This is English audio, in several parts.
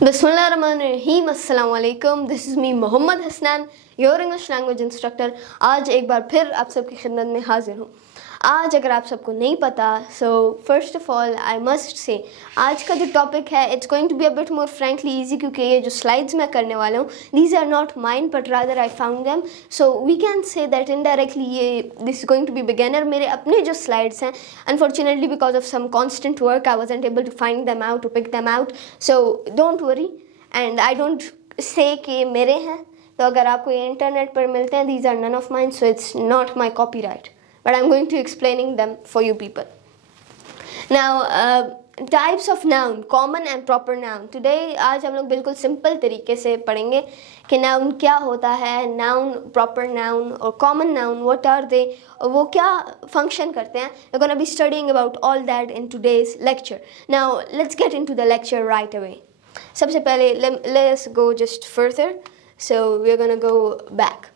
Bismillahirrahmanirrahim. Assalamu alaikum. This is me Mohammad Hasnan, your English language instructor. आज एक बार फिर आप सबकी खिदमत में हाजिर हूँ. आज अगर आप सबको नहीं पता, so first of all I must say आज का जो टॉपिक है it's going to be a bit more frankly easy क्योंकि ये जो slides मैं करने वाला हूँ these are not mine but rather I found them, so we can say that indirectly ये this is going to be beginner. मेरे अपने जो slides हैं unfortunately because of some constant work I wasn't able to find them out, to pick them out, so don't worry and I don't say कि ये मेरे हैं. तो अगर आपको ये इंटरनेट पर मिलते हैं these are none of mine, so it's not my copyright. But I'm going to explaining them for you people. Now, types of noun, common and proper noun. Today आज हम लोग बिल्कुल simple तरीके से पढ़ेंगे कि noun क्या होता है, noun, proper noun और common noun, what are they, और वो क्या function करते हैं. We're going to be studying about all that in today's lecture. Now, let's get into the lecture right away. सबसे पहले let's go just further. So we're going to go back.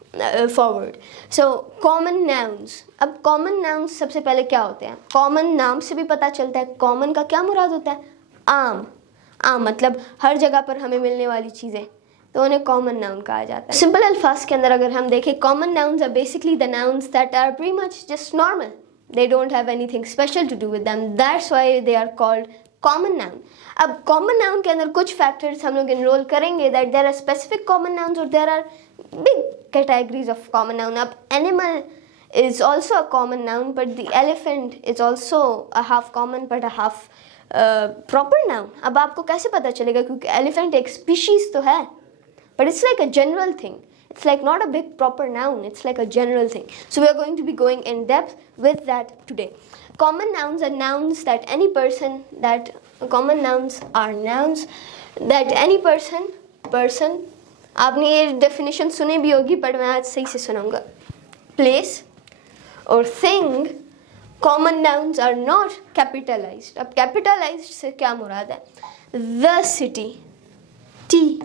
Forward. So common nouns. अब common nouns सबसे पहले क्या होते हैं? Common नाम से भी पता चलता है common का क्या मुराद होता है? आम. आम मतलब हर जगह पर हमें मिलने वाली चीज़ें, तो उन्हें common noun कहा जाता है. सिंपल अल्फाज के अंदर अगर हम देखें, common nouns are basically the nouns that are pretty much just normal. They don't have anything special to do with them. That's why they are called common noun. अब common noun के अंदर कुछ factors हम लोग enroll करेंगे that there are specific common nouns और there are big categories of common noun. अब animal is also a common noun, but the elephant is also a half common but a half proper noun. अब आपको कैसे पता चलेगा, क्योंकि elephant एक species तो है, but it's like a general thing. It's like not a big proper noun, it's like a general thing. So we are going to be going in depth with that today. Common nouns are nouns that any person that common nouns are nouns that any person आपने ये definition सुनी भी होगी पर मैं आज सही से सुनाऊंगा. प्लेस और thing. Common nouns are not capitalised. अब कैपिटलाइज्ड से क्या मुराद है? The city, T,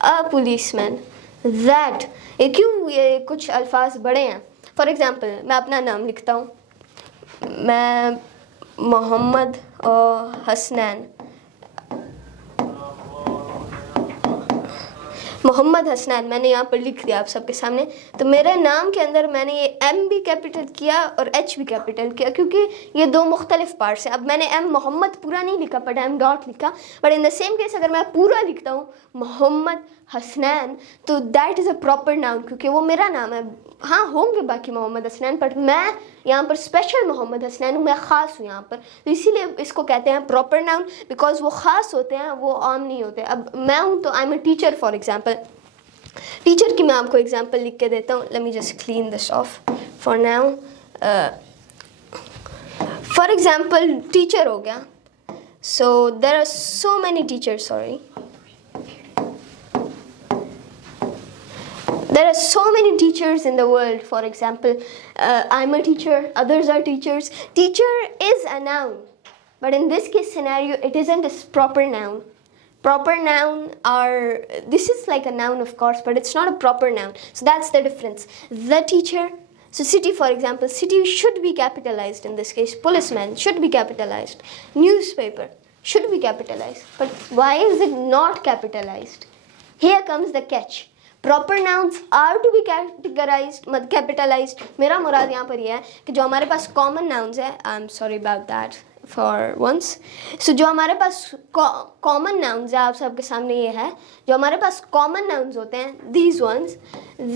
a policeman, that. ये क्यों ये कुछ अल्फाज बड़े हैं? फॉर एग्जाम्पल मैं अपना नाम लिखता हूँ, मैं मोहम्मद हसनैन. मोहम्मद हसनैन मैंने यहाँ पर लिख दिया आप सबके सामने. तो मेरे नाम के अंदर मैंने ये एम भी कैपिटल किया और एच भी कैपिटल किया क्योंकि ये दो मुख्तलिफ पार्ट्स हैं. अब मैंने एम मोहम्मद पूरा नहीं लिखा बट एम डॉट लिखा. But in the same case अगर मैं पूरा लिखता हूँ मोहम्मद हसनैन तो that is a proper noun क्योंकि वो मेरा नाम है. हाँ होंगे बाकी मोहम्मद हसनैन बट मैं यहाँ पर स्पेशल मोहम्मद हसनैन हूँ, मैं ख़ास हूँ यहाँ पर, तो इसीलिए इसको कहते हैं प्रॉपर नाउन बिकॉज वो ख़ास होते हैं, वो आम नहीं होते. अब मैं हूँ तो I am a teacher for example. Teacher की मैं आपको एग्जाम्पल लिख के देता हूँ. Let me just clean this off for now. For example teacher हो गया. So there are so many teachers, sorry, there are so many teachers in the world. For example, I'm a teacher, others are teachers. Teacher is a noun, but in this case scenario it isn't a proper noun. Proper noun are, this is like a noun of course, but it's not a proper noun. So that's the difference. The teacher. So city, for example, city should be capitalized in this case. Policeman should be capitalized. Newspaper should be capitalized. But why is it not capitalized? Here comes the catch. Proper nouns are to be categorized, capitalized. मेरा मुराद यहाँ पर यह है कि जो हमारे पास common nouns है, I'm sorry about that for once. So जो हमारे पास common nouns है, आप सबके सामने ये है, जो हमारे पास common nouns होते हैं, these ones,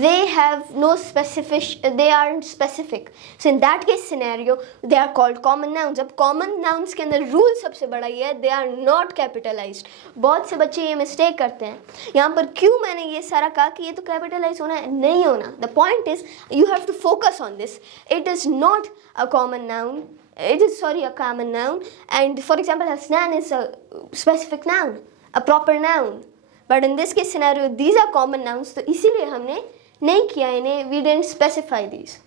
they have no specific, they aren't specific. So in that case scenario, they are called common nouns. अब common nouns के अंदर rule सबसे बड़ा ये है, they are not capitalized. बहुत से बच्चे ये mistake करते हैं. यहाँ पर क्यों मैंने ये सारा कहा कि ये तो capitalize होना है? नहीं होना. The point is, you have to focus on this. It is not a common noun. It is, sorry, a common noun. And for example, Hasnan is a specific noun, a proper noun. But in this case scenario, these are common nouns. तो इसीलिए हमने नहीं किया इन्हें. We didn't specify these.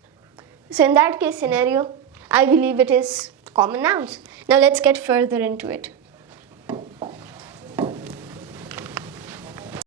So in that case scenario, I believe it is common nouns. Now let's get further into it.